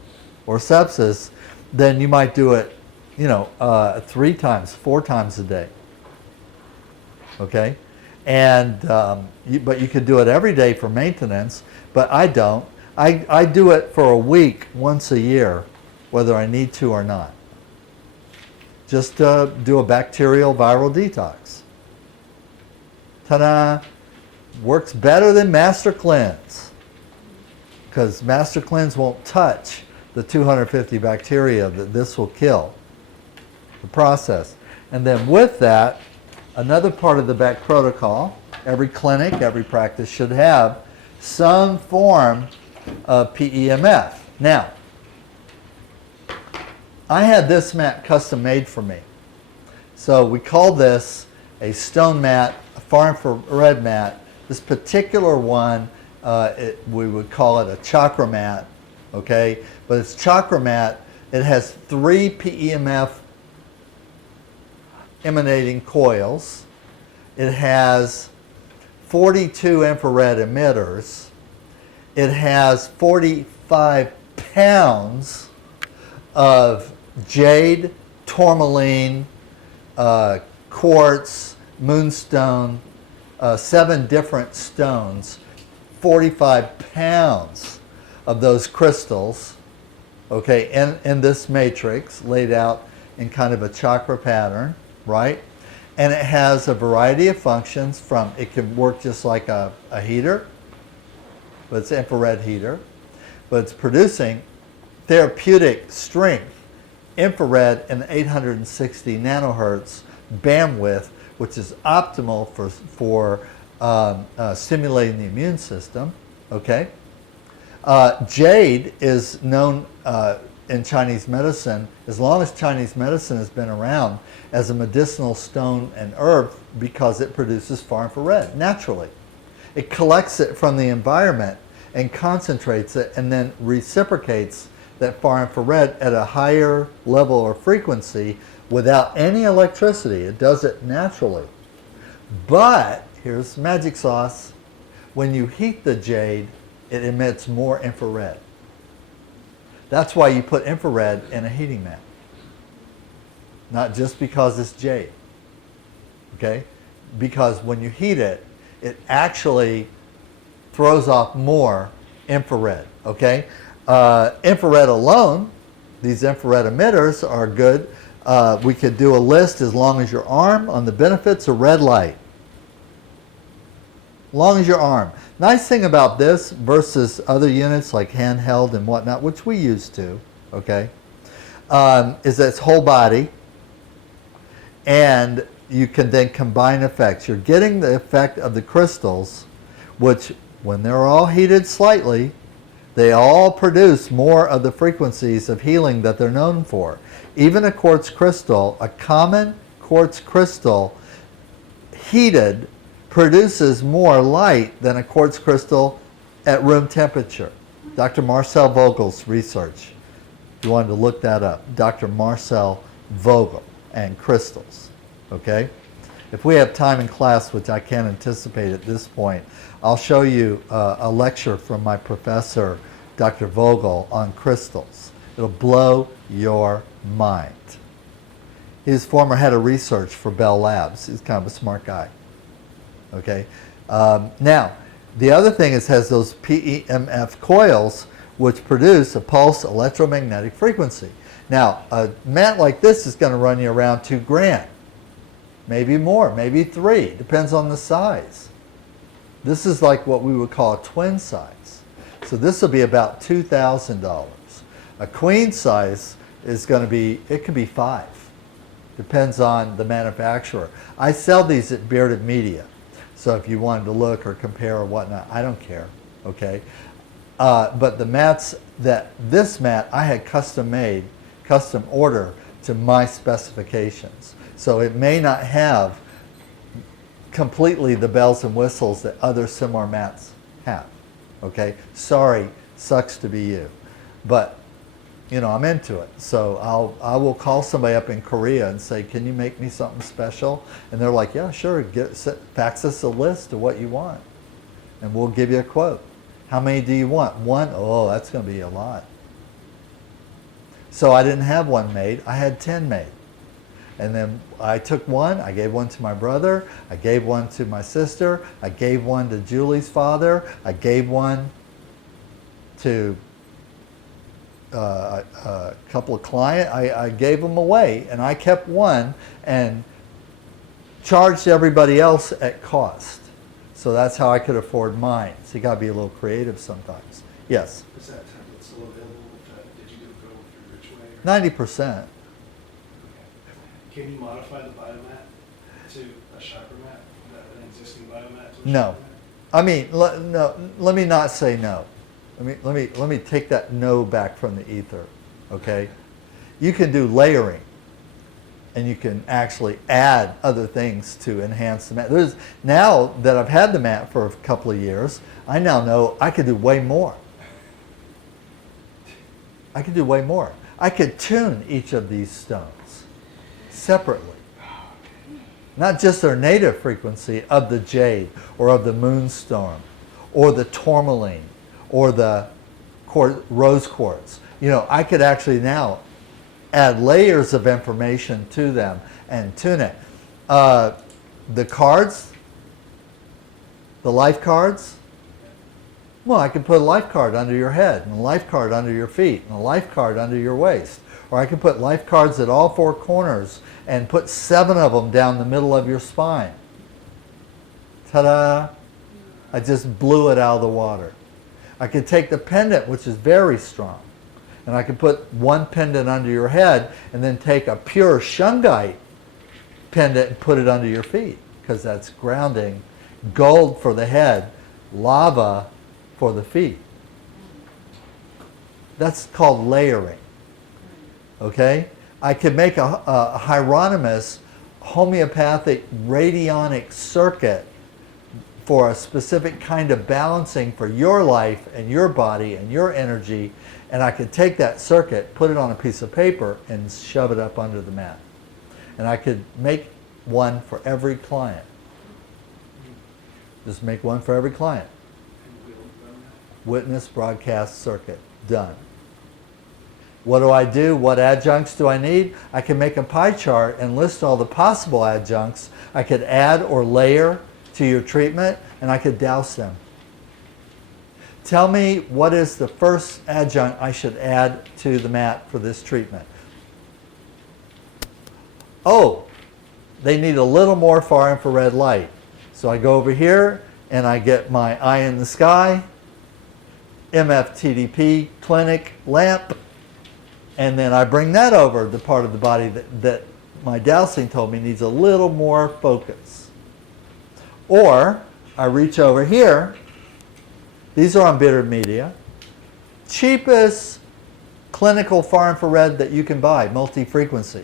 or sepsis, then you might do it, 3 times, 4 times a day. Okay? And, but you could do it every day for maintenance, but I don't. I do it for a week, once a year, whether I need to or not. Just do a bacterial viral detox. Ta-da! Works better than Master Cleanse, because Master Cleanse won't touch the 250 bacteria that this will kill. The process. And then with that, another part of the BEC protocol, every clinic, every practice should have some form of PEMF. Now, I had this mat custom made for me. So we call this a stone mat, a far infrared mat. This particular one, we would call it a Chakramat, okay? But it's Chakramat. It has 3 PEMF emanating coils. It has 42 infrared emitters. It has 45 pounds of jade, tourmaline, quartz, moonstone, 7 different stones, 45 pounds of those crystals, okay, in this matrix laid out in kind of a chakra pattern, right? And it has a variety of functions from, it can work just like a heater, but it's an infrared heater, but it's producing therapeutic strength, infrared in 860 nanohertz bandwidth, which is optimal for stimulating the immune system, okay? Jade is known in Chinese medicine, as long as Chinese medicine has been around, as a medicinal stone and herb because it produces far infrared naturally. It collects it from the environment and concentrates it and then reciprocates that far infrared at a higher level or frequency without any electricity. It does it naturally. But here's magic sauce. When you heat the jade, it emits more infrared. That's why you put infrared in a heating mat. Not just because it's jade. Okay? Because when you heat it, it actually throws off more infrared. Okay? Infrared alone, these infrared emitters are good. We could do a list as long as your arm on the benefits of red light. Long as your arm. Nice thing about this versus other units like handheld and whatnot, which we used to, okay, is that it's whole body, and you can then combine effects. You're getting the effect of the crystals, which when they're all heated slightly, they all produce more of the frequencies of healing that they're known for. Even a quartz crystal, a common quartz crystal, heated, produces more light than a quartz crystal at room temperature. Dr. Marcel Vogel's research. If you wanted to look that up, Dr. Marcel Vogel and crystals, okay? If we have time in class, which I can't anticipate at this point, I'll show you a lecture from my professor, Dr. Vogel, on crystals. It'll blow your mind. He's former head of research for Bell Labs. He's kind of a smart guy. Okay. Now, the other thing is it has those PEMF coils which produce a pulse electromagnetic frequency. Now, a mat like this is going to run you around $2,000, maybe more, maybe 3, depends on the size. This is like what we would call a twin size. So this will be about $2,000. A queen size is going to be, it could be 5. Depends on the manufacturer. I sell these at Bearded Media. So if you wanted to look or compare or whatnot, I don't care, okay? But the mats, this mat I had custom made, custom order to my specifications. So it may not have completely the bells and whistles that other similar mats have. Okay? Sorry, sucks to be you. But, you know, I'm into it. So I will call somebody up in Korea and say, can you make me something special? And they're like, yeah, sure. Fax us a list of what you want. And we'll give you a quote. How many do you want? One? Oh, that's going to be a lot. So I didn't have one made. I had 10 made. And then I took one, I gave one to my brother, I gave one to my sister, I gave one to Julie's father, I gave one to a couple of clients. I gave them away, and I kept one and charged everybody else at cost. So that's how I could afford mine. So you got to be a little creative sometimes. Yes? Is that template still available? Did you go through which way? 90%. Can you modify the biomat to a Chakramat, an existing biomat to a No. Chakramat? I mean, no, let me not say no. Let me take that no back from the ether, okay? You can do layering, and you can actually add other things to enhance the mat. Now that I've had the mat for a couple of years, I now know I could do way more. I could do way more. I could tune each of these stones separately. Not just their native frequency of the jade or of the moonstorm or the tourmaline or the rose quartz. You know, I could actually now add layers of information to them and tune it. The cards, the life cards, well, I could put a life card under your head and a life card under your feet and a life card under your waist. Or I could put life cards at all four corners and put 7 of them down the middle of your spine. Ta-da! I just blew it out of the water. I could take the pendant, which is very strong, and I could put one pendant under your head and then take a pure shungite pendant and put it under your feet, because that's grounding. Gold for the head, lava for the feet. That's called layering. Okay? I could make a hieronymus homeopathic radionic circuit for a specific kind of balancing for your life and your body and your energy, and I could take that circuit, put it on a piece of paper, and shove it up under the mat. And I could make one for every client. Just make one for every client. Witness broadcast circuit. Done. What do I do? What adjuncts do I need? I can make a pie chart and list all the possible adjuncts I could add or layer to your treatment, and I could douse them. Tell me, what is the first adjunct I should add to the mat for this treatment? Oh, they need a little more far infrared light. So I go over here and I get my eye in the sky, MFTDP clinic lamp, and then I bring that over the part of the body that my dowsing told me needs a little more focus. Or I reach over here. These are unbittered media. Cheapest clinical far infrared that you can buy, multi-frequency.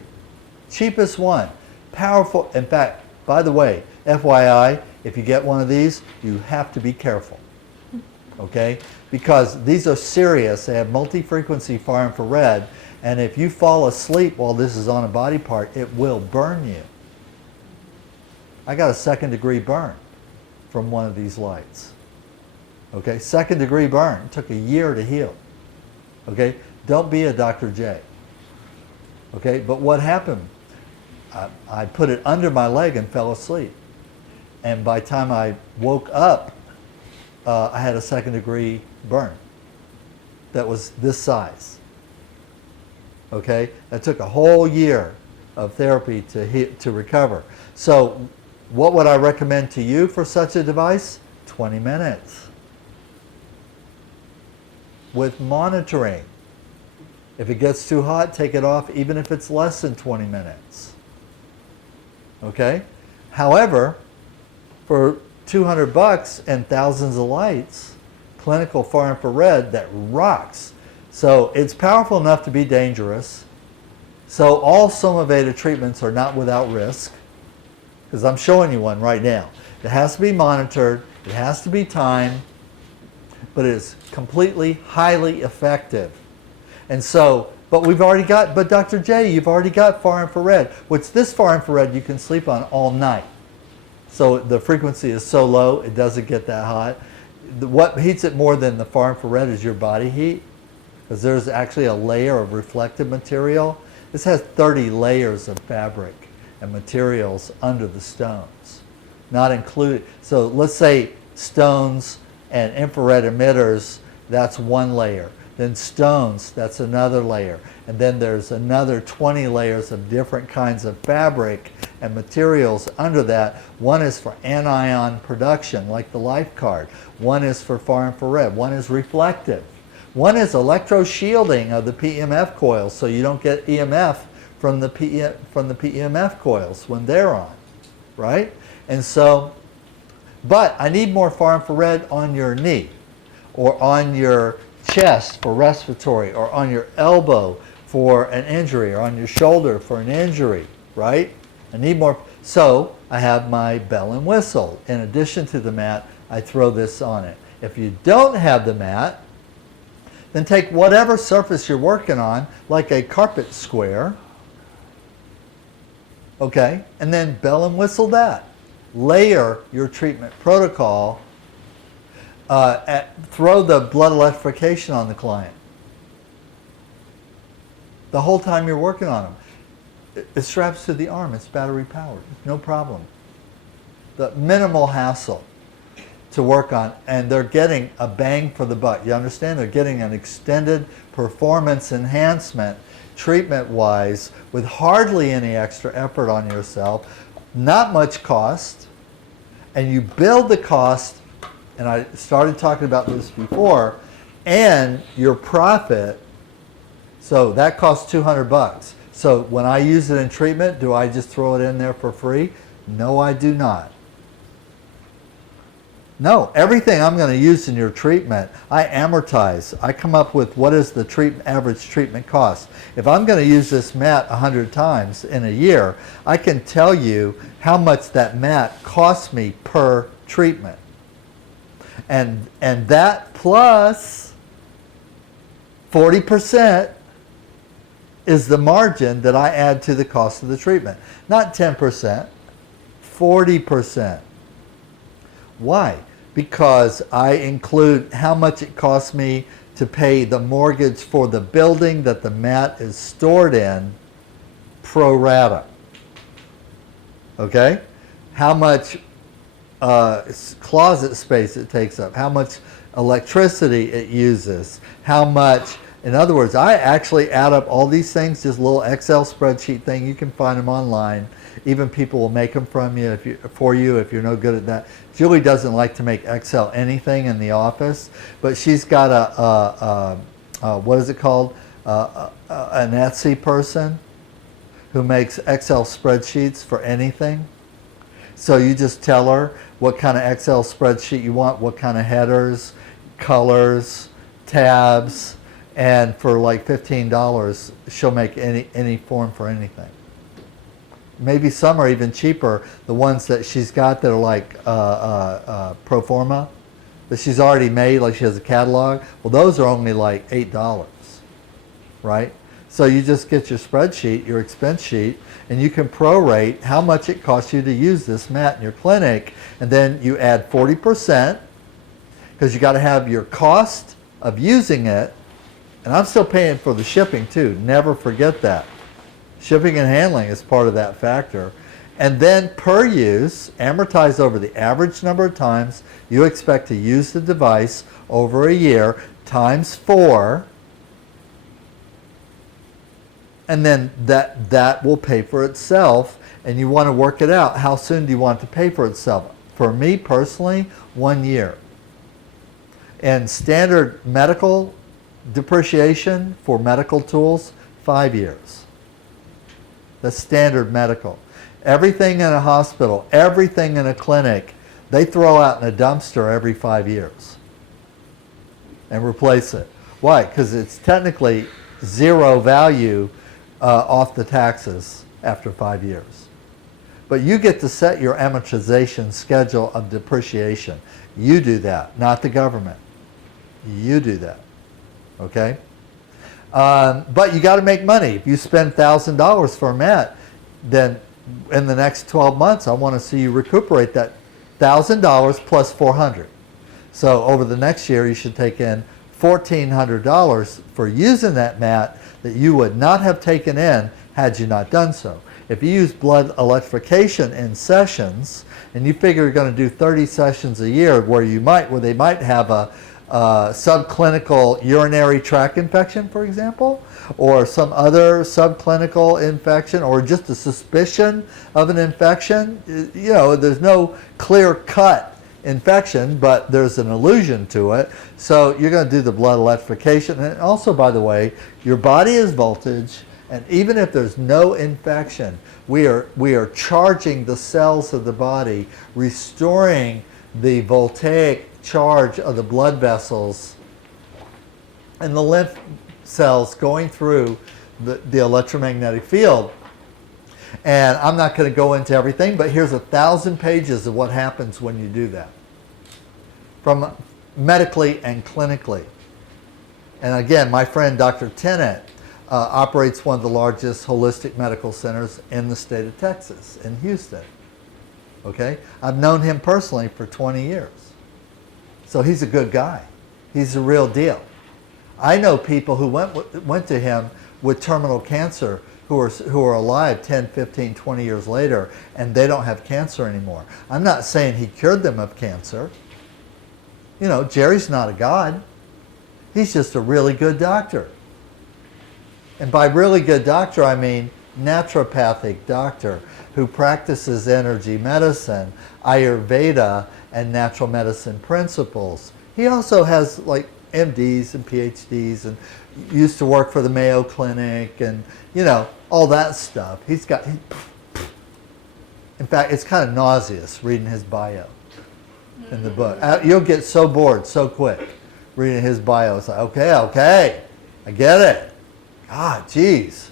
Cheapest one. Powerful. In fact, by the way, FYI, if you get one of these, you have to be careful. Okay? Because these are serious. They have multi-frequency far infrared, and if you fall asleep while this is on a body part, it will burn you. I got a 2nd degree burn from one of these lights. Okay, 2nd degree burn. It took a year to heal. Okay, don't be a Dr. J. Okay, but what happened? I put it under my leg and fell asleep. And by the time I woke up, I had a 2nd degree burn that was this size. Okay, that took a whole year of therapy to recover. So what would I recommend to you for such a device? 20 minutes with monitoring. If it gets too hot, take it off, even if it's less than 20 minutes. Okay? However, for $200 and thousands of lights, clinical far infrared that rocks. So it's powerful enough to be dangerous. So all SomaVeda treatments are not without risk, because I'm showing you one right now. It has to be monitored, it has to be timed, but it is completely, highly effective. And so, but Dr. J, you've already got far infrared, which this far infrared you can sleep on all night. So the frequency is so low, it doesn't get that hot. What heats it more than the far infrared is your body heat, because there's actually a layer of reflective material. This has 30 layers of fabric and materials under the stones, not included. So let's say stones and infrared emitters, that's one layer. Then stones, that's another layer. And then there's another 20 layers of different kinds of fabric and materials under that. One is for anion production, like the life card. One is for far infrared. One is reflective. One is electroshielding of the PEMF coils, so you don't get EMF from the PEMF coils when they're on, right? And so, but I need more far infrared on your knee, or on your chest for respiratory, or on your elbow for an injury, or on your shoulder for an injury, right? I need more. So I have my bell and whistle. In addition to the mat, I throw this on it. If you don't have the mat, then take whatever surface you're working on, like a carpet square, okay, and then bell and whistle that. Layer your treatment protocol. Throw the blood electrification on the client the whole time you're working on them. It straps to the arm. It's battery powered. No problem. The minimal hassle to work on, and they're getting a bang for the buck. You understand? They're getting an extended performance enhancement treatment-wise with hardly any extra effort on yourself, not much cost, and you build the cost, and I started talking about this before, and your profit. So that costs $200. So when I use it in treatment, do I just throw it in there for free? No, I do not. No, everything I'm going to use in your treatment, I amortize. I come up with what is the average treatment cost. If I'm going to use this mat 100 times in a year, I can tell you how much that mat costs me per treatment. And that plus 40% is the margin that I add to the cost of the treatment. Not 10%, 40%. Why? Because I include how much it costs me to pay the mortgage for the building that the mat is stored in pro rata. Okay? How much closet space it takes up, how much electricity it uses, how much, in other words, I actually add up all these things, just a little Excel spreadsheet thing. You can find them online. Even people will make them for you if you're no good at that. Julie doesn't like to make Excel anything in the office, but she's got what is it called? An Etsy person who makes Excel spreadsheets for anything. So you just tell her what kind of Excel spreadsheet you want, what kind of headers, colors, tabs, and for like $15, she'll make any form for anything. Maybe some are even cheaper. The ones that she's got that are like pro forma, that she's already made, like she has a catalog. Well, those are only like $8, right? So you just get your spreadsheet, your expense sheet, and you can prorate how much it costs you to use this mat in your clinic, and then you add 40%, because you got to have your cost of using it, and I'm still paying for the shipping too. Never forget that. Shipping and handling is part of that factor. And then per use, amortize over the average number of times you expect to use the device over a year, times 4, and then that will pay for itself, and you want to work it out. How soon do you want it to pay for itself? For me personally, 1 year. And standard medical depreciation for medical tools, 5 years. That's standard medical. Everything in a hospital, everything in a clinic, they throw out in a dumpster every 5 years and replace it. Why? Because it's technically zero value off the taxes after 5 years. But you get to set your amortization schedule of depreciation. You do that, not the government. You do that, okay? But you got to make money. If you spend $1,000 for a mat, then in the next 12 months, I want to see you recuperate that $1,000 plus $400. So over the next year, you should take in $1,400 for using that mat that you would not have taken in had you not done so. If you use blood electrification in sessions, and you figure you're going to do 30 sessions a year where they might have a subclinical urinary tract infection, for example, or some other subclinical infection, or just a suspicion of an infection. You know, there's no clear-cut infection, but there's an allusion to it. So you're going to do the blood electrification. And also, by the way, your body is voltage, and even if there's no infection, we are charging the cells of the body, restoring the voltaic charge of the blood vessels and the lymph cells going through the electromagnetic field. And I'm not going to go into everything, but here's 1,000 pages of what happens when you do that, from medically and clinically. And again, my friend Dr. Tennant operates one of the largest holistic medical centers in the state of Texas, in Houston. Okay? I've known him personally for 20 years. So he's a good guy. He's the real deal. I know people who went to him with terminal cancer who are alive 10, 15, 20 years later, and they don't have cancer anymore. I'm not saying he cured them of cancer. You know, Jerry's not a god. He's just a really good doctor. And by really good doctor, I mean naturopathic doctor who practices energy medicine, Ayurveda, and natural medicine principles. He also has like MDs and PhDs and used to work for the Mayo Clinic and, you know, all that stuff. In fact, it's kind of nauseous reading his bio in the book. You'll get so bored so quick reading his bio. It's like, okay, I get it. God, geez,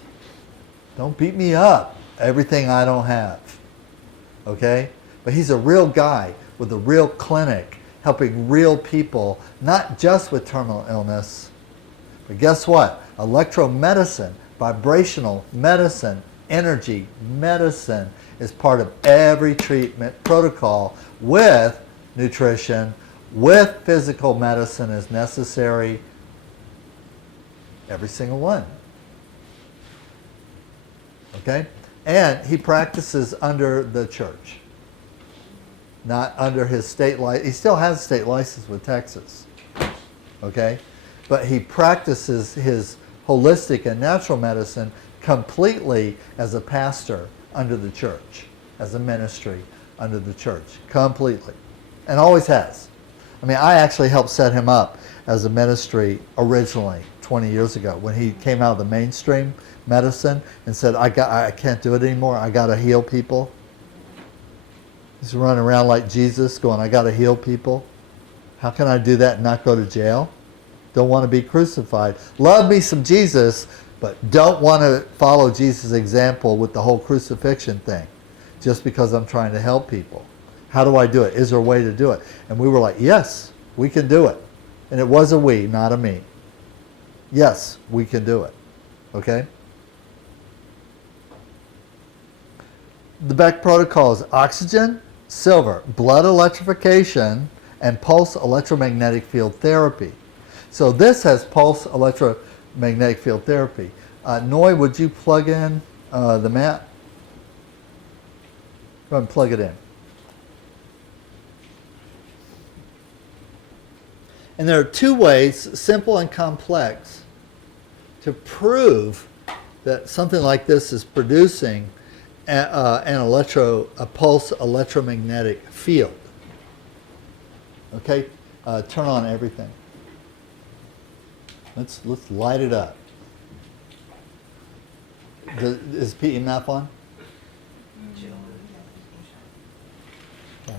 don't beat me up. Everything I don't have, okay? But he's a real guy with a real clinic helping real people, not just with terminal illness, but guess what? Electromedicine, vibrational medicine, energy medicine is part of every treatment protocol with nutrition, with physical medicine as necessary, every single one. Okay? And he practices under the church, not under his state license. He still has a state license with Texas. Okay? But he practices his holistic and natural medicine completely as a pastor under the church, as a ministry under the church, completely. And always has. I mean, I actually helped set him up as a ministry originally 20 years ago when he came out of the mainstream medicine and said, I can't do it anymore. I got to heal people. He's running around like Jesus going, I got to heal people. How can I do that and not go to jail? Don't want to be crucified. Love me some Jesus, but don't want to follow Jesus' example with the whole crucifixion thing just because I'm trying to help people. How do I do it? Is there a way to do it? And we were like, yes, we can do it. And it was a we, not a me. Yes, we can do it. Okay? The Beck protocol is oxygen, silver, blood electrification, and pulse electromagnetic field therapy. So this has pulse electromagnetic field therapy. Noi, would you plug in the mat? Go ahead and plug it in. And there are two ways, simple and complex, to prove that something like this is producing a pulse electromagnetic field. Okay, turn on everything. Let's light it up. Is PEMF on? Okay.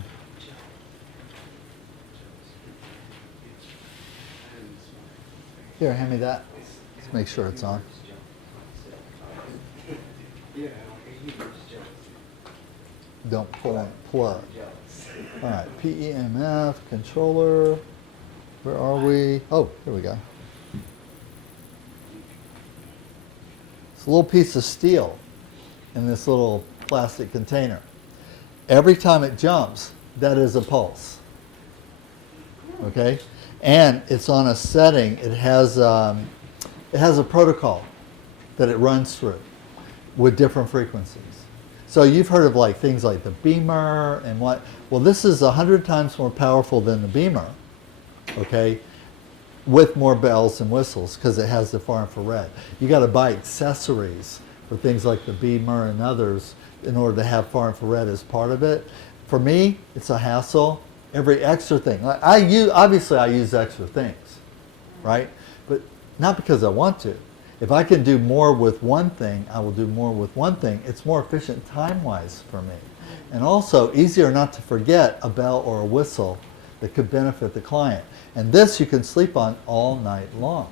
Here, hand me that. Let's make sure it's on. You know, he was jealous. Don't pull on plug. Jealous. All right, PEMF, controller. Where are we? Oh, here we go. It's a little piece of steel in this little plastic container. Every time it jumps, that is a pulse. Okay? And it's on a setting, it has a protocol that it runs through with different frequencies. So you've heard of like things like the beamer and what, well this is 100 times more powerful than the beamer, okay, with more bells and whistles because it has the far infrared. You got to buy accessories for things like the beamer and others in order to have far infrared as part of it. For me, it's a hassle. Every extra thing, like obviously I use extra things, right? But not because I want to. If I can do more with one thing, I will do more with one thing. It's more efficient time-wise for me. And also easier not to forget a bell or a whistle that could benefit the client. And this you can sleep on all night long.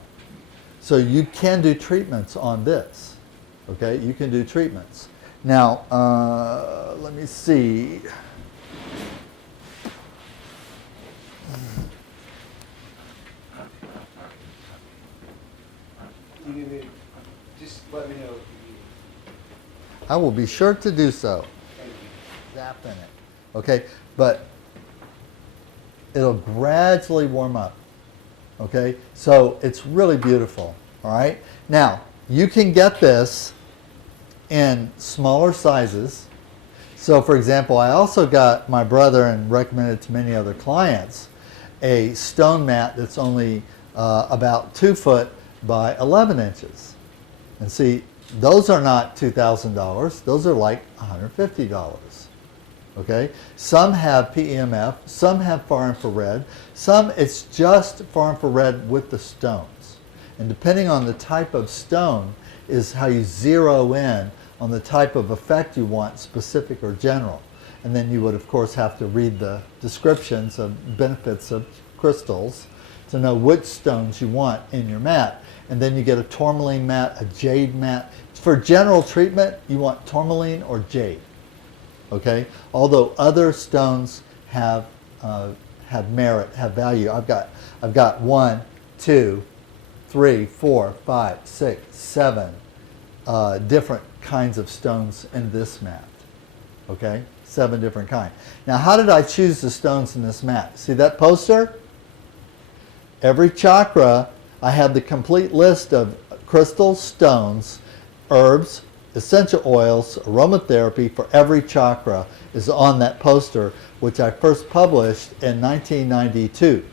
So you can do treatments on this, okay? You can do treatments. Now, let me see. You need to just let me know if you need it. I will be sure to do so. Thank you. Zap in it, okay? But it'll gradually warm up, okay? So it's really beautiful, all right? Now, you can get this in smaller sizes. So for example, I also got my brother and recommended to many other clients a stone mat that's only about 2 foot by 11 inches. And see, those are not $2,000, those are like $150. Okay? Some have PEMF, some have far infrared, some it's just far infrared with the stones. And depending on the type of stone is how you zero in on the type of effect you want, specific or general. And then you would of course have to read the descriptions of benefits of crystals to know which stones you want in your mat. And then you get a tourmaline mat, a jade mat. For general treatment, you want tourmaline or jade. Okay? Although other stones have merit, have value. I've got 1, 2, 3, 4, 5, 6, 7 different kinds of stones in this mat. Okay? 7 different kinds. Now, how did I choose the stones in this mat? See that poster? Every chakra, I have the complete list of crystals, stones, herbs, essential oils, aromatherapy for every chakra is on that poster, which I first published in 1992.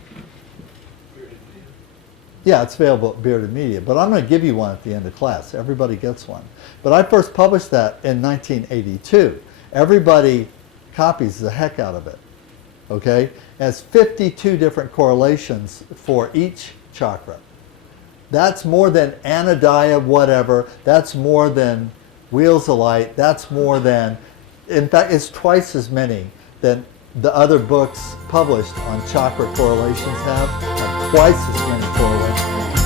Yeah, it's available at Bearded Media, but I'm going to give you one at the end of class. Everybody gets one. But I first published that in 1982. Everybody copies the heck out of it. Okay? It has 52 different correlations for each chakra. That's more than Anodaya whatever. That's more than Wheels of Light. That's more than, in fact, it's twice as many than the other books published on chakra correlations have twice as many correlations.